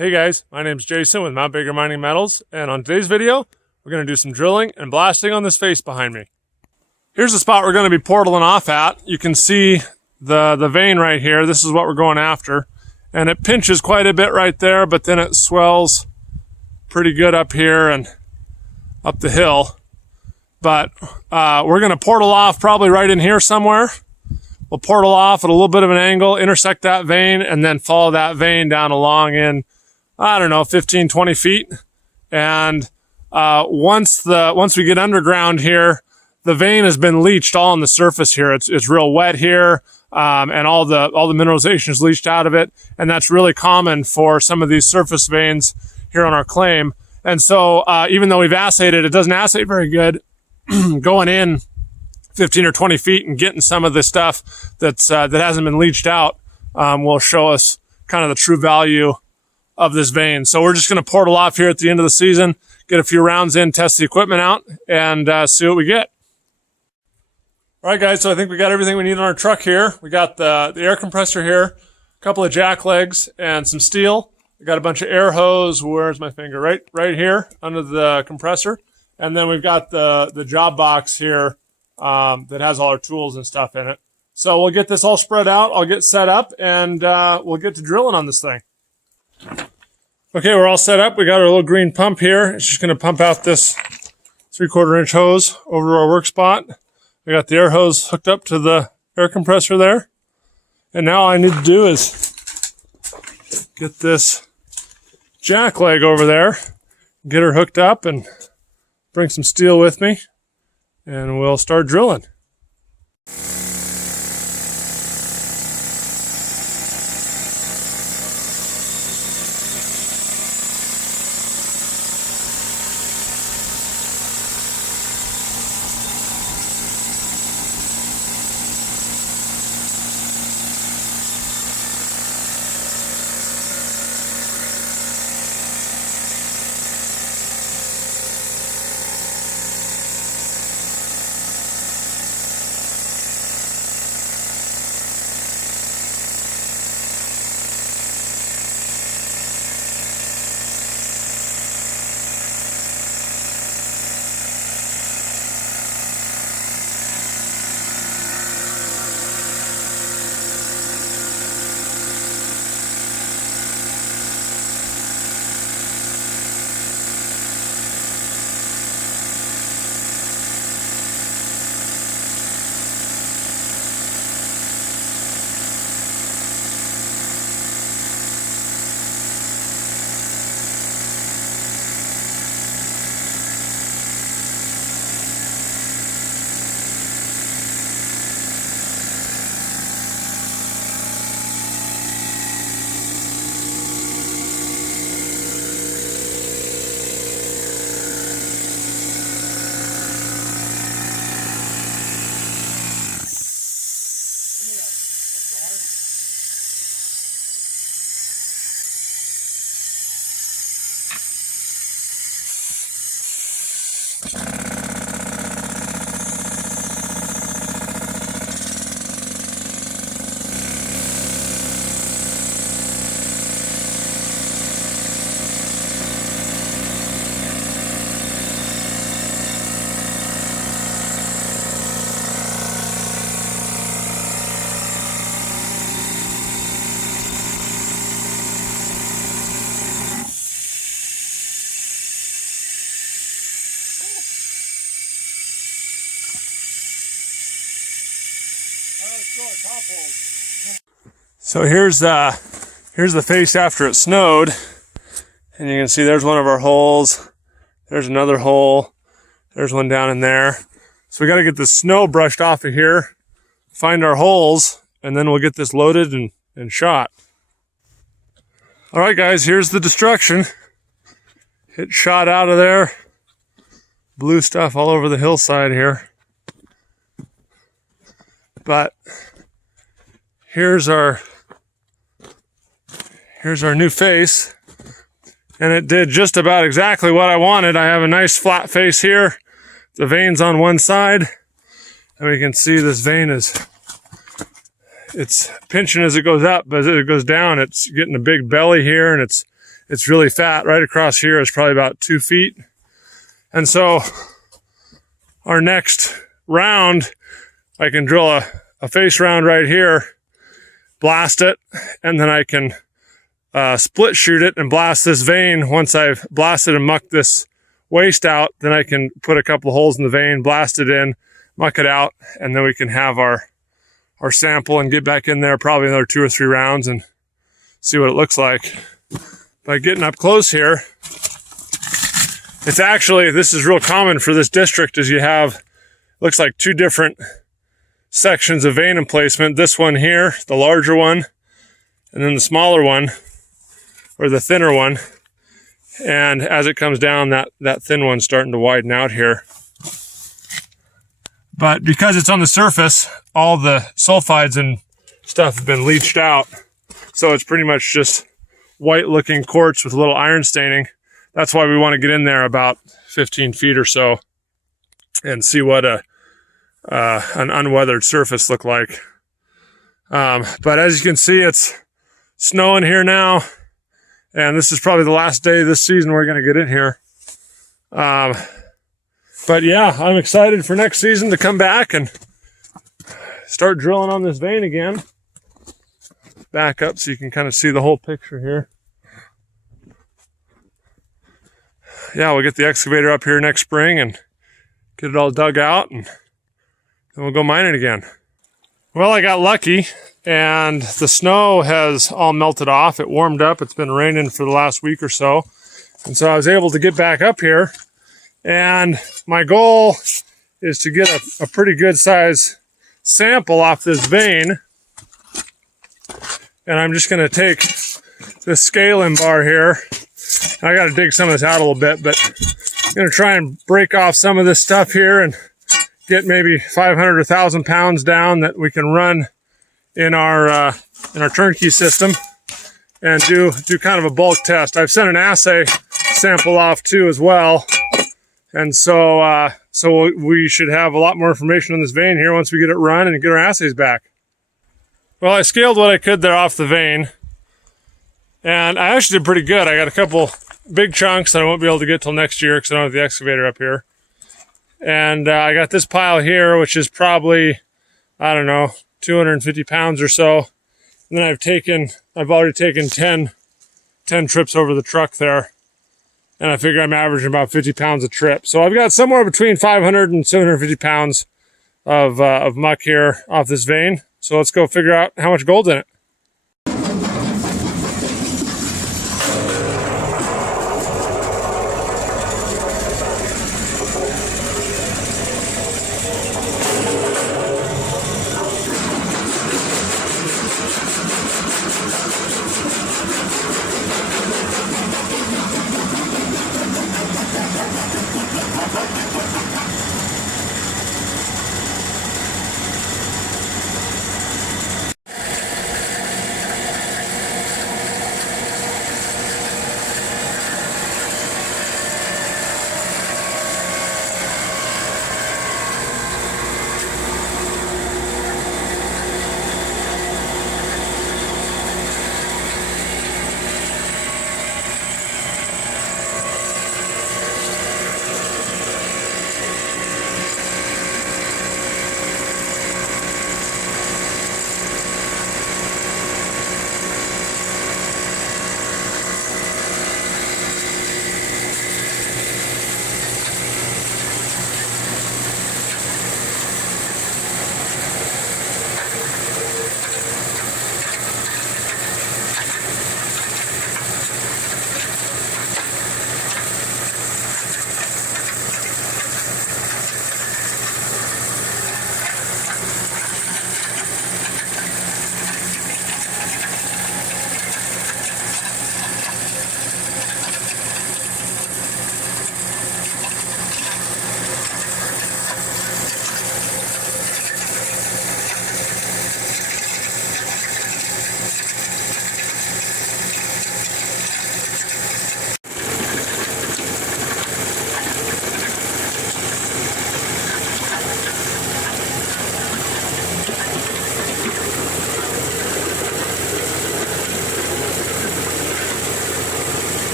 Hey guys, my name's Jason with Mount Baker Mining Metals, and on today's video, we're going to do some drilling and blasting on this face behind me. Here's the spot we're going to be portaling off at. You can see the vein right here. This is what we're going after, and it pinches quite a bit right there, but then it swells pretty good up here and up the hill. But we're going to portal off probably right in here somewhere. We'll portal off at a little bit of an angle, intersect that vein, and then follow that vein down along in, I don't know, 15, 20 feet. And once we get underground here, the vein has been leached all on the surface here. It's real wet here, and all the mineralization is leached out of it. And that's really common for some of these surface veins here on our claim. And so even though we've assayed it, it doesn't assay very good. Going in 15 or 20 feet and getting some of the stuff that hasn't been leached out will show us kind of the true value of this vein. So we're just going to portal off here at the end of the season, get a few rounds in, test the equipment out, and see what we get. All right, guys, so I think we got everything we need on our truck here. We got the air compressor here, a couple of jack legs, and some steel. We got a bunch of air hose. Where's my finger? Right here under the compressor. And then we've got the job box here that has all our tools and stuff in it. So we'll get this all spread out. I'll get set up, and we'll get to drilling on this thing. Okay, we're all set up. We got our little green pump here. It's just going to pump out this 3/4 inch hose over to our work spot. We got the air hose hooked up to the air compressor there. And now all I need to do is get this jack leg over there, get her hooked up, and bring some steel with me, and we'll start drilling. So here's the face after it snowed, and you can see there's one of our holes. There's another hole. There's one down in there. So we got to get the snow brushed off of here, find our holes, and then we'll get this loaded and shot. All right, guys, here's the destruction. It shot out of there. Blue stuff all over the hillside here. But here's our new face, and it did just about exactly what I wanted. I have a nice flat face here, the veins on one side, and we can see this vein it's pinching as it goes up, but as it goes down, it's getting a big belly here, and it's it's really fat. Right across here is probably about 2 feet. And so our next round, I can drill a face round right here, blast it, and then I can split shoot it and blast this vein. Once I've blasted and mucked this waste out, then I can put a couple of holes in the vein, blast it in, muck it out, and then we can have our sample and get back in there probably another 2 or 3 rounds and see what it looks like. By getting up close here, it's actually, this is real common for this district, is you have, looks like 2 different sections of vein emplacement. This one here, the larger one, and then the smaller one, or the thinner one. And as it comes down, that thin one's starting to widen out here. But because it's on the surface, all the sulfides and stuff have been leached out. So it's pretty much just white looking quartz with a little iron staining. That's why we want to get in there about 15 feet or so and see what an unweathered surface look like. But as you can see, it's snowing here now. And this is probably the last day this season we're going to get in here. But yeah, I'm excited for next season to come back and start drilling on this vein again. Back up so you can kind of see the whole picture here. Yeah, we'll get the excavator up here next spring and get it all dug out, and then we'll go mining again. Well, I got lucky and the snow has all melted off. It warmed up. It's been raining for the last week or so. And so I was able to get back up here, and my goal is to get a pretty good size sample off this vein. And I'm just going to take this scaling bar here. I got to dig some of this out a little bit, but I'm going to try and break off some of this stuff here and get maybe 500 or 1,000 pounds down that we can run in our turnkey system and do kind of a bulk test. I've sent an assay sample off too as well. And so we should have a lot more information on this vein here once we get it run and get our assays back. Well, I scaled what I could there off the vein, and I actually did pretty good. I got a couple big chunks that I won't be able to get till next year because I don't have the excavator up here. And I got this pile here, which is probably, I don't know, 250 pounds or so. And then I've already taken 10 trips over the truck there. And I figure I'm averaging about 50 pounds a trip. So I've got somewhere between 500 and 750 pounds of muck here off this vein. So let's go figure out how much gold's in it.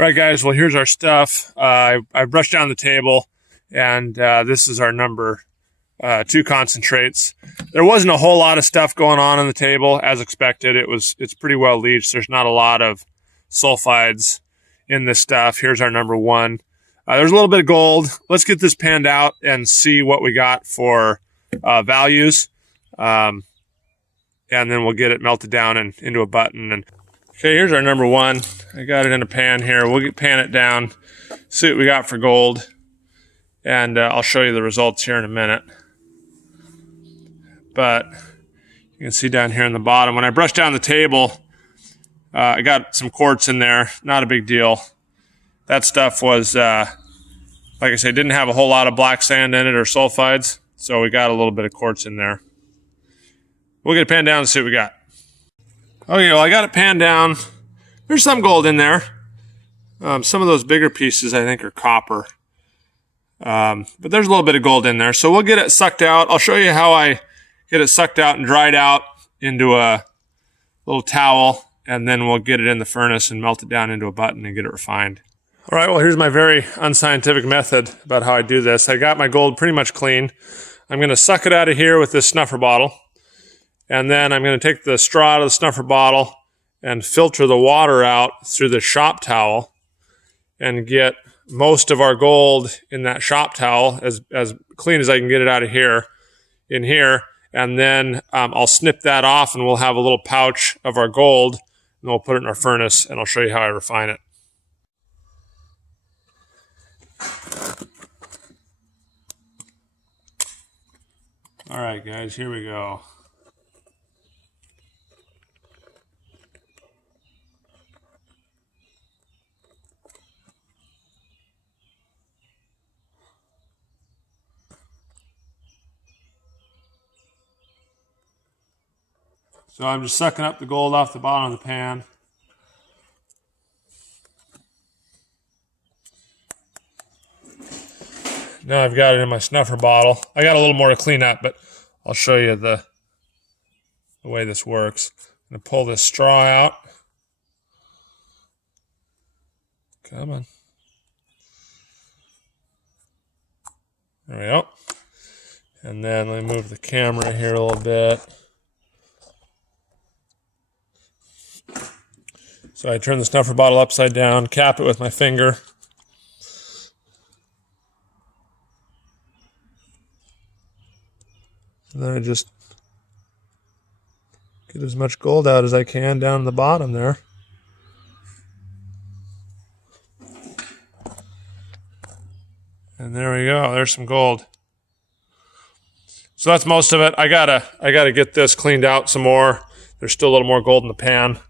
All right, guys, well, here's our stuff. I brushed down the table, and this is our number 2 concentrates. There wasn't a whole lot of stuff going on the table, as expected. It's pretty well leached. There's not a lot of sulfides in this stuff. Here's our number 1. There's a little bit of gold. Let's get this panned out and see what we got for values. And then we'll get it melted down and into a button. And okay, here's our number 1. I got it in a pan here. We'll pan it down, see what we got for gold, and I'll show you the results here in a minute. But you can see down here in the bottom, when I brushed down the table, I got some quartz in there. Not a big deal. That stuff was, like I said, didn't have a whole lot of black sand in it or sulfides, so we got a little bit of quartz in there. We'll get it panned down and see what we got. Okay, well, I got it panned down. There's some gold in there. Some of those bigger pieces, I think, are copper. But there's a little bit of gold in there. So we'll get it sucked out. I'll show you how I get it sucked out and dried out into a little towel, and then we'll get it in the furnace and melt it down into a button and get it refined. All right, well, here's my very unscientific method about how I do this. I got my gold pretty much clean. I'm going to suck it out of here with this snuffer bottle. And then I'm going to take the straw out of the snuffer bottle and filter the water out through the shop towel and get most of our gold in that shop towel as clean as I can get it out of here, in here. And then I'll snip that off and we'll have a little pouch of our gold, and we'll put it in our furnace, and I'll show you how I refine it. All right, guys, here we go. So I'm just sucking up the gold off the bottom of the pan. Now I've got it in my snuffer bottle. I got a little more to clean up, but I'll show you the way this works. I'm going to pull this straw out. Come on. There we go. And then let me move the camera here a little bit. So I turn the snuffer bottle upside down, cap it with my finger. And then I just get as much gold out as I can down the bottom there. And there we go. There's some gold. So that's most of it. I gotta get this cleaned out some more. There's still a little more gold in the pan.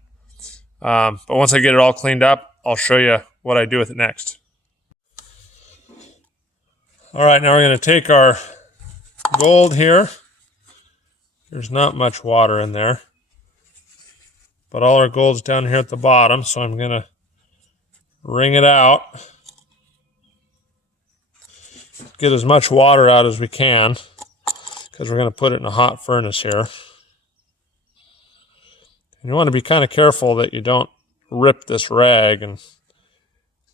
But once I get it all cleaned up, I'll show you what I do with it next. All right, now we're going to take our gold here. There's not much water in there, but all our gold's down here at the bottom, so I'm going to wring it out. Get as much water out as we can, because we're going to put it in a hot furnace here. And you want to be kind of careful that you don't rip this rag and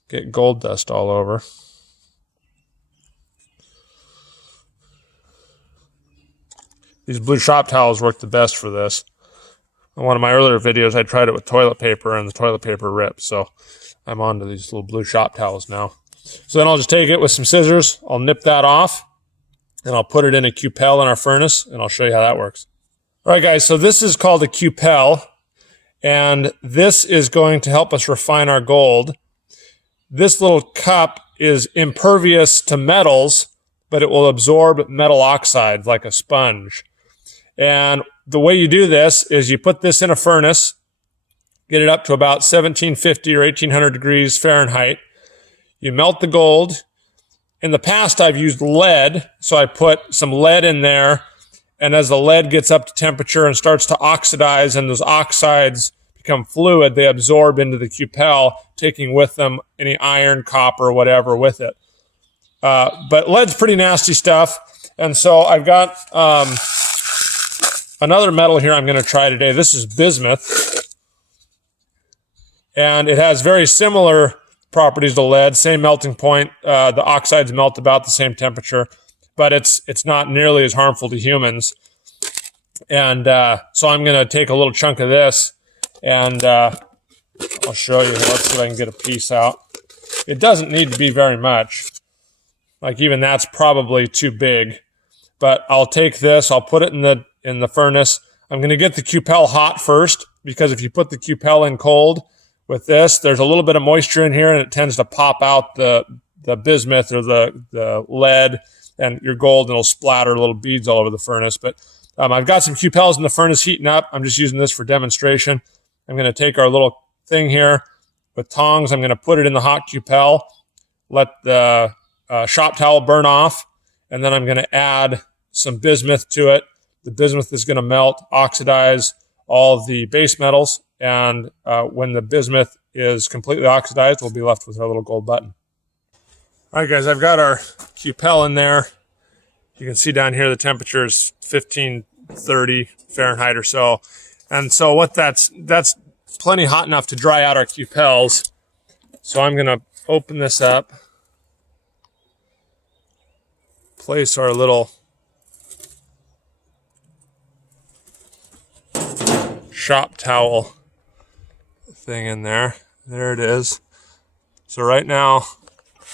get gold dust all over. These blue shop towels work the best for this. In one of my earlier videos, I tried it with toilet paper and the toilet paper ripped. So I'm on to these little blue shop towels now. So then I'll just take it with some scissors. I'll nip that off and I'll put it in a cupel in our furnace, and I'll show you how that works. All right, guys, so this is called a cupel. And this is going to help us refine our gold. This little cup is impervious to metals, but it will absorb metal oxides like a sponge. And the way you do this is you put this in a furnace, get it up to about 1750 or 1800 degrees Fahrenheit. You melt the gold. In the past, I've used lead, so I put some lead in there. And as the lead gets up to temperature and starts to oxidize and those oxides become fluid, they absorb into the cupel, taking with them any iron, copper, whatever with it. But lead's pretty nasty stuff. And so I've got another metal here I'm going to try today. This is bismuth. And it has very similar properties to lead, same melting point. The oxides melt about the same temperature, but it's not nearly as harmful to humans. And so I'm going to take a little chunk of this, and I'll show you here. Let's see if I can get a piece out. It doesn't need to be very much. Like even that's probably too big. But I'll take this, I'll put it in the furnace. I'm going to get the cupel hot first, because if you put the cupel in cold with this, there's a little bit of moisture in here and it tends to pop out the bismuth or the lead and your gold, and it'll splatter little beads all over the furnace. But I've got some cupels in the furnace heating up. I'm just using this for demonstration. I'm going to take our little thing here with tongs. I'm going to put it in the hot cupel, let the shop towel burn off, and then I'm going to add some bismuth to it. The bismuth is going to melt, oxidize all of the base metals, and when the bismuth is completely oxidized, we'll be left with our little gold button. All right, guys, I've got our cupel in there. You can see down here the temperature is 1530 Fahrenheit or so. And so what that's plenty hot enough to dry out our cupels. So I'm going to open this up, place our little shop towel thing in there. There it is. So right now,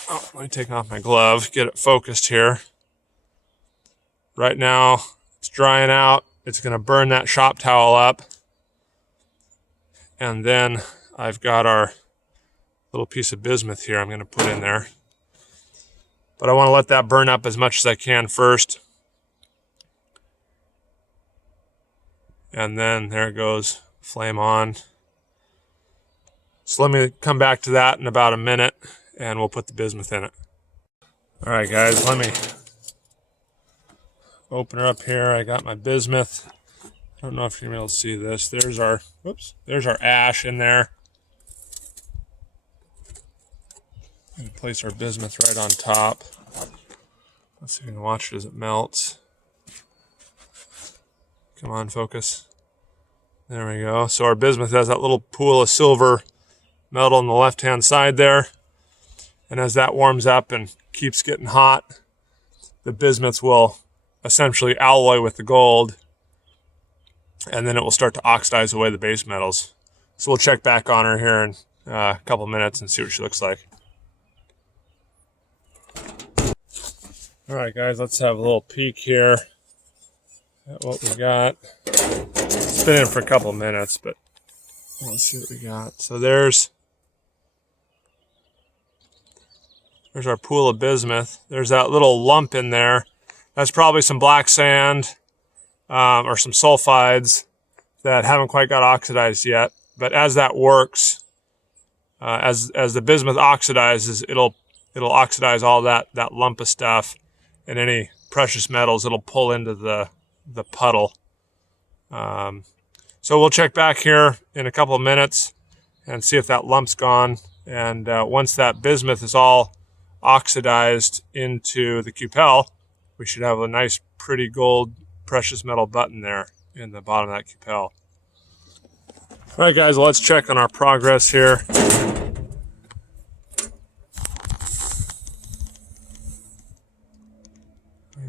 let me take off my glove, get it focused here. Right now, it's drying out. It's going to burn that shop towel up. And then I've got our little piece of bismuth here I'm going to put in there. But I want to let that burn up as much as I can first. And then there it goes, flame on. So let me come back to that in about a minute, and we'll put the bismuth in it. All right, guys, let me open her up here. I got my bismuth. I don't know if you're able to see this. There's our ash in there. And place our bismuth right on top. Let's see if we can watch it as it melts. Come on, focus. There we go. So our bismuth has that little pool of silver metal on the left-hand side there. And as that warms up and keeps getting hot, the bismuth will essentially alloy with the gold, and then it will start to oxidize away the base metals. So we'll check back on her here in a couple minutes and see what she looks like. All right, guys, let's have a little peek here at what we got. It's been in for a couple minutes, but let's see what we got. So there's our pool of bismuth. There's that little lump in there. That's probably some black sand or some sulfides that haven't quite got oxidized yet. But as that works, as the bismuth oxidizes, it'll oxidize all that lump of stuff, and any precious metals it'll pull into the puddle. So we'll check back here in a couple of minutes and see if that lump's gone. And once that bismuth is all oxidized into the cupel, we should have a nice, pretty gold precious metal button there in the bottom of that cupel. All right, guys, well, let's check on our progress here.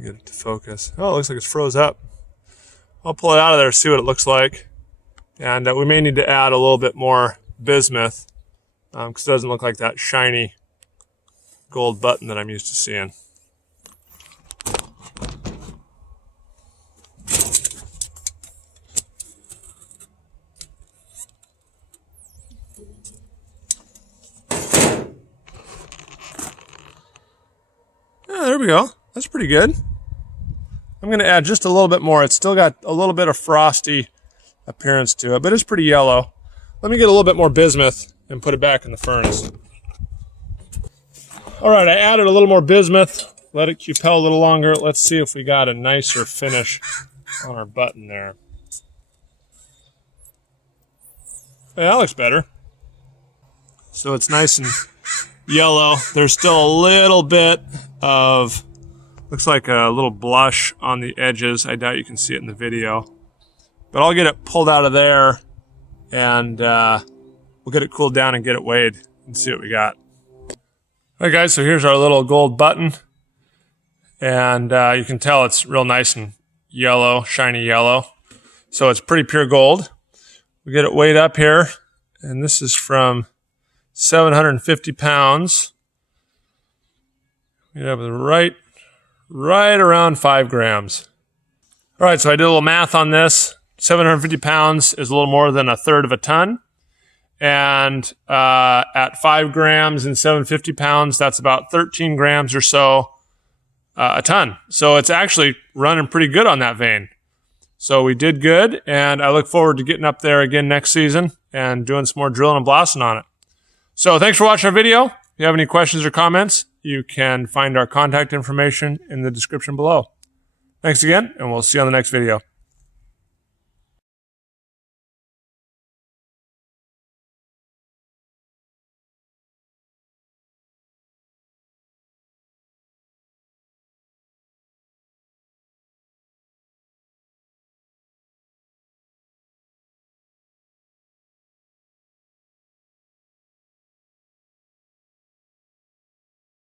Get it to focus. Oh, it looks like it's froze up. I'll pull it out of there, see what it looks like. And we may need to add a little bit more bismuth because it doesn't look like that shiny gold button that I'm used to seeing. Yeah, there we go. That's pretty good. I'm going to add just a little bit more. It's still got a little bit of frosty appearance to it, but it's pretty yellow. Let me get a little bit more bismuth and put it back in the furnace. All right, I added a little more bismuth. Let it cupel a little longer. Let's see if we got a nicer finish on our button there. Yeah, that looks better. So it's nice and yellow. There's still a little bit of, looks like a little blush on the edges. I doubt you can see it in the video. But I'll get it pulled out of there, and we'll get it cooled down and get it weighed and see what we got. All right, guys, so here's our little gold button. And you can tell it's real nice and yellow, shiny yellow. So it's pretty pure gold. We get it weighed up here, and this is from 750 pounds. We have right around 5 grams. All right, so I did a little math on this. 750 pounds is a little more than 1/3 of a ton. And at 5 grams and 750 pounds, that's about 13 grams or so a ton. So it's actually running pretty good on that vein. So we did good, and I look forward to getting up there again next season and doing some more drilling and blasting on it. So thanks for watching our video. If you have any questions or comments, you can find our contact information in the description below. Thanks again, and we'll see you on the next video.